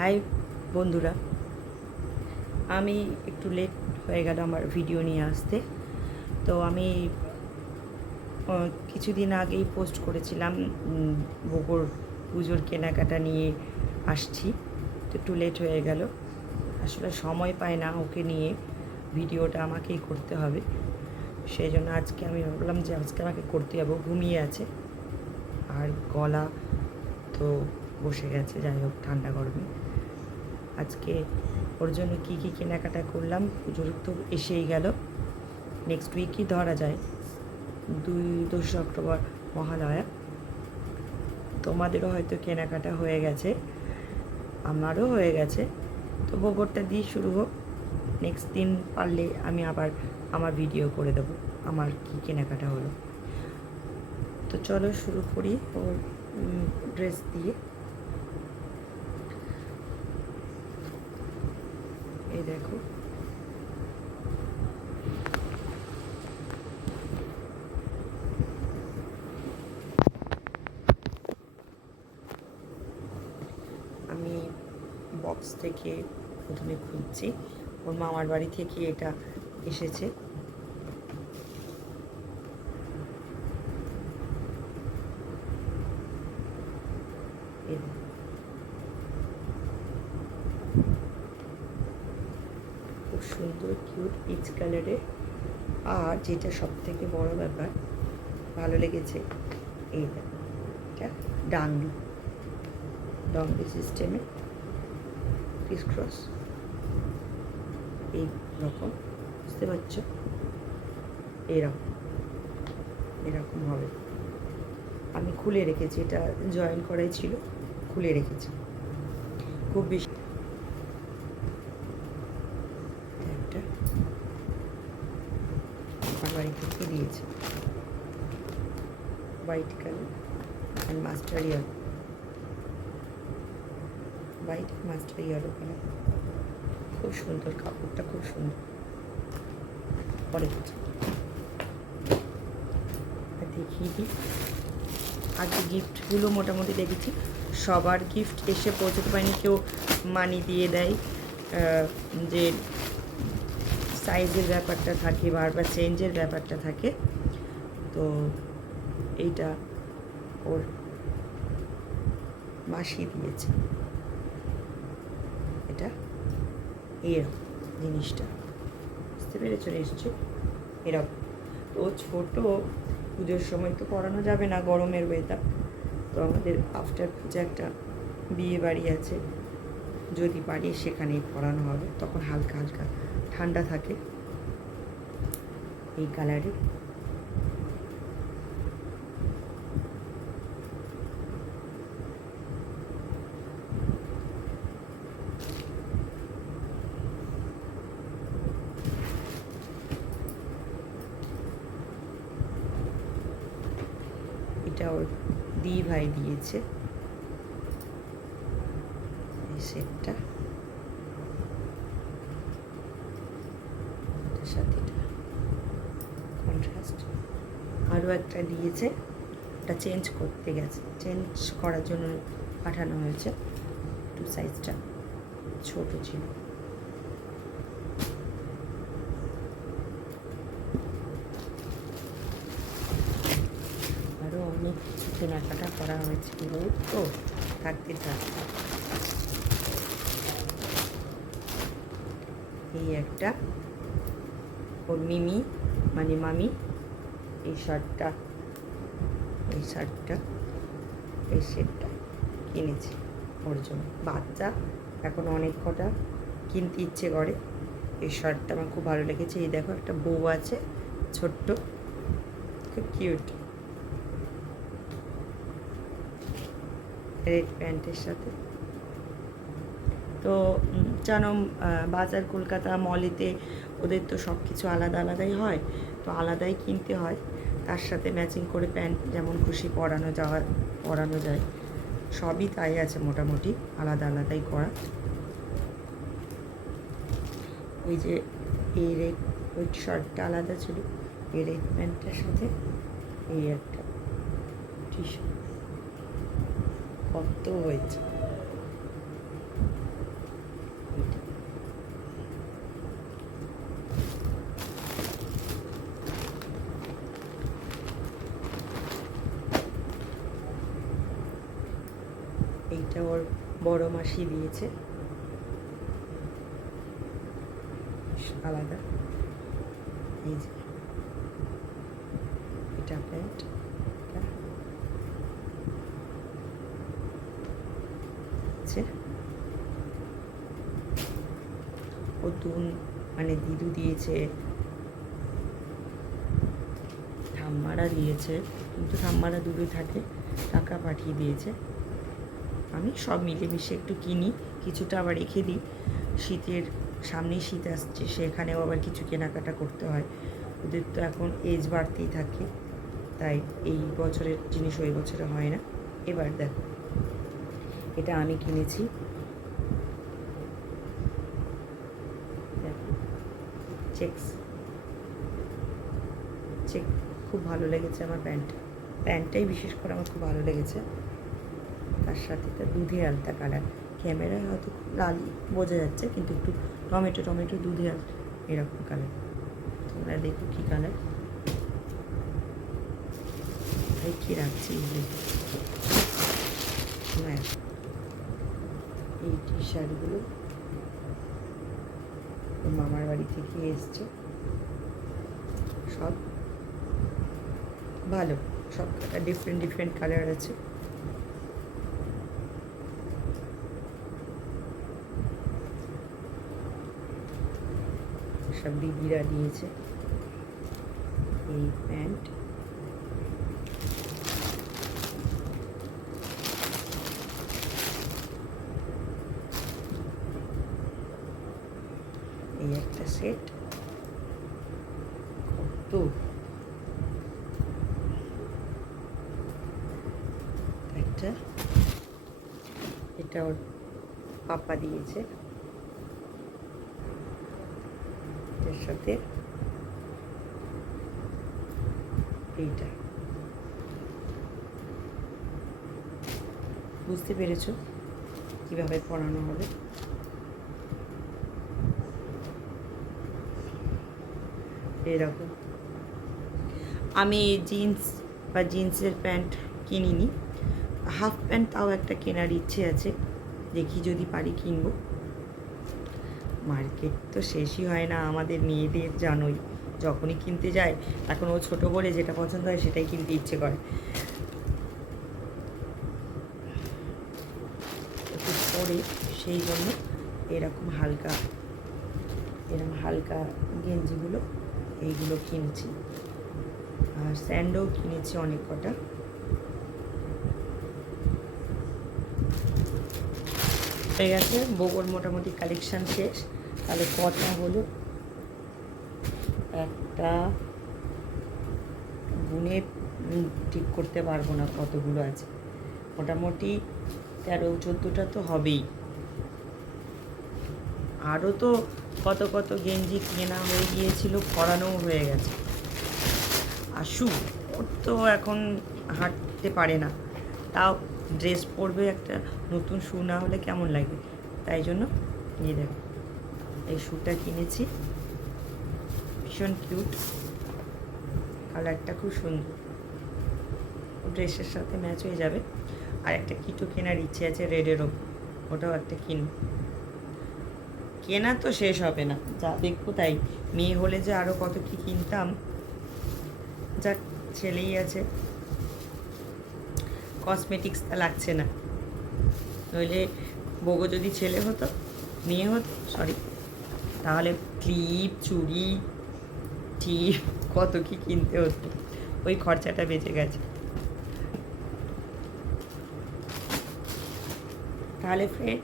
High বন্ধুরা, আমি একটু লেট হয়ে গেল আমার ভিডিও নিয়ে আসতে। তো আমি কিছুদিন আগেই পোস্ট করেছিলাম বকুর পুজোর কেনাকাটা নিয়ে আসছি। তো একটু লেট হয়ে গেল, আসলে সময় পাই না ওকে নিয়ে ভিডিওটা আমাকেই করতে হবে। সেই জন্য আজকে আমি ভাবলাম যে আজকে আমাকে করতে যাবো, ঘুমিয়ে আছে আর গলা তো বসে গেছে। যাই হোক, ঠান্ডা গরমে আজকে ওর জন্য কী কী কেনাকাটা করলাম। পুজোর তো এসেই গেল, নেক্সট উইকই ধরা যায়, 2 অক্টোবর মহালয়া। তোমাদেরও হয়তো কেনাকাটা হয়ে গেছে, আমারও হয়ে গেছে। তো গোবরটা দিয়ে শুরু হোক, নেক্সট দিন পারলে আমি আবার আমার ভিডিও করে দেবো আমার কী কেনাকাটা হলো। তো চলো শুরু করি ওর ড্রেস দিয়ে। এই দেখো, আমি বক্স থেকে প্রথমে খুঁজছি। ওর মামার বাড়ি থেকে এটা এসেছে। খুব সুন্দর কিউট পিচ কালারের। আর যেটা সব থেকে বড় ব্যাপার ভালো লেগেছে, এইটা ডাংলি সিস্টেমে ক্রিস ক্রস এই রকম, বুঝতে পারছো? এরকম হবে। আমি খুলে রেখেছি, এটা জয়েন করাই ছিল, খুলে রেখেছি। খুব বেশি একটা আমার বাড়ি থেকে দিয়েছে, white colour and master yellow, white master yellow colour. খুব সুন্দর কাপড়টা, খুব সুন্দর। পরে দেখিয়ে দিই। আগে গিফটগুলো মোটামুটি দেখেছি, সবার গিফট এসে পৌঁছতে পারেনি। কেউ মানি দিয়ে দেয়, যে সাইজের ব্যাপারটা থাকে, বারবার চেঞ্জের ব্যাপারটা থাকে। তো এইটা ওর মাসি দিয়েছে, এটা এরকম জিনিসটা, বুঝতে পেরেছ নিশ্চয়ই? এরকম তো ছোট, পুজোর সময় তো পরানো যাবে না, গরমের ওয়েদার। তো আমাদের আফটার পুজো একটা বিয়ে বাড়ি আছে, যদি পারি সেখানেই পরানো হবে, তখন হালকা হালকা ঠান্ডা থাকে। এই কালারে এটা ওর ভাই দিয়েছে এই সেটটা, এটার সাথে এটা কন্ট্রাস্ট। আরও একটা দিয়েছে, ওটা চেঞ্জ করতে গেছে, চেঞ্জ করার জন্য পাঠানো হয়েছে, একটু সাইজটা ছোট ছিল। আরও অনেক কিছু কেনাকাটা করা হয়েছে, তো থাকতে থাকতে। এই একটা ওর মিমি মানে মামি, এই শার্টটা এই সেটটা কিনেছি ওর জন্য। বাচ্চা এখন অনেক কটা কিনতে ইচ্ছে করে। এই শার্টটা আমার খুব ভালো লেগেছে। এই দেখো, একটা বউ আছে ছোট্ট, খুব কিউট, রেড প্যান্টের সাথে। তো জানো, বাজার কলকাতা মলেতে ওদের তো সব কিছু আলাদা আলাদাই হয়, তো আলাদাই কিনতে হয়। তার সাথে ম্যাচিং করে প্যান্ট যেমন খুশি পরানো যায়, সবই তাই আছে মোটামুটি, আলাদা আলাদাই করা। ওই যে এই রেড ওই শার্টটা আলাদা ছিল, এই রেড প্যান্টটার সাথে এই একটা টি শার্ট, কত হয়েছে। এইটা ওর বড় মাসি দিয়েছে, আলাদা। এই যে এটা প্যান্ট, ও দুন মানে দিদু দিয়েছে, ঠাম্মারা দিয়েছে, কিন্তু ঠাম্মারা দূরে থাকে, টাকা পাঠিয়ে দিয়েছে। আমি সব মিলেমিশে একটু কিনি, কিছুটা আবার রেখে দিই। শীতের সামনেই শীত আসছে, সেখানেও আবার কিছু কেনাকাটা করতে হয়। ওদের তো এখন এজ বাড়তেই থাকে, তাই এই বছরের জিনিস ওই বছরে হয় না। এবার দেখো, এটা আমি কিনেছি, দেখো চেক খুব ভালো লেগেছে আমার প্যান্টটাই বিশেষ করে আমার খুব ভালো লেগেছে। তার সাথে তার দুধে আলতা কালার, ক্যামেরায় হয়তো লাল বোঝা যাচ্ছে, কিন্তু একটু টমেটো দুধে আলতা এরকম কালার। তোমরা দেখো কী কালার, কী রাখছি এই টি শার্টগুলো মামার বাড়ি থেকে এসছে, সব ভালো, সব ডিফারেন্ট কালার আছে। সব দিদিরা দিয়েছে। এই প্যান্ট, এই একটা সেট, কত একটা, এটা ওর পাপা দিয়েছে, এর সাথে এইটা। বুঝতে পেরেছো কিভাবে পড়ানো হবে? এরকম। আমি জিন্স বা জিন্সের প্যান্ট কিনিনি, হাফ প্যান্ট তাও একটা কেনার ইচ্ছে আছে, দেখি যদি পারি কিনবো। মার্কেট তো শেষই হয় না আমাদের মেয়েদের, জানোই, যখনই কিনতে যায়, এখন ও ছোটো বলে যেটা পছন্দ হয় সেটাই কিনতে ইচ্ছে করে। একটু পরে সেই জন্য এরকম হালকা গেঞ্জিগুলো এইগুলো কিনেছি, আর স্যান্ডও কিনেছি অনেক কটা। হয়ে গেছে বউর মোটামুটি কালেকশান শেষ। তাহলে কটা হলো, একটা গুনে ঠিক করতে পারবো না কতগুলো আছে, মোটামুটি 13-14টা তো হবেই। আরও তো কত গেঞ্জি কেনা হয়ে গিয়েছিল, পরানোও হয়ে গেছে। আশু ওর তো এখন হাঁটতে পারে না, তাও ড্রেস পরবে, একটা নতুন শু না হলে কেমন লাগে, তাই জন্য এই দেখো এই শুটা কিনেছি, ভীষণ কিউট, কালারটা খুব সুন্দর, ড্রেসের সাথে ম্যাচ হয়ে যাবে। আর একটা কিটো কেনার ইচ্ছে আছে রেডেরও, ওটাও একটা কিনবো। কেনা তো শেষ হবে না, যা দেখবো তাই। মেয়ে হলে যে আরও কত কী কিনতাম, যাক ছেলেই আছে, কসমেটিক্সটা লাগছে না। নইলে বউগো যদি ছেলে হতো, মেয়ে হতো সরি, তাহলে ক্লিপ, চুড়ি, টিপ, কত কি কিনতে হতো, ওই খরচাটা বেঁচে গেছে। তাহলে ফ্রেন্ড,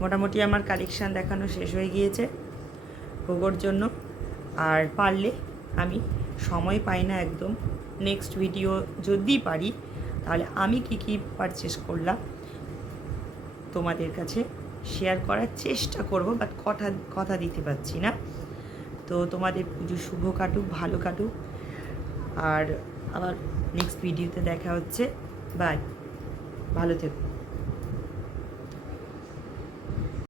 মোটামুটি আমার কালেকশান দেখানো শেষ হয়ে গিয়েছে বউগোর জন্য। আর পারলে, আমি সময় পাই না একদম, নেক্সট ভিডিও যদি পারি তাহলে আমি কি পারচেস করলাম তোমাদের কাছে শেয়ার করার চেষ্টা করব, বাট কথা দিতে পারছি না। তো তোমাদের পুজো শুভ কাটুক, ভালো কাটুক, আর আবার নেক্সট ভিডিওতে দেখা হচ্ছে। বাই, ভালো থেকো।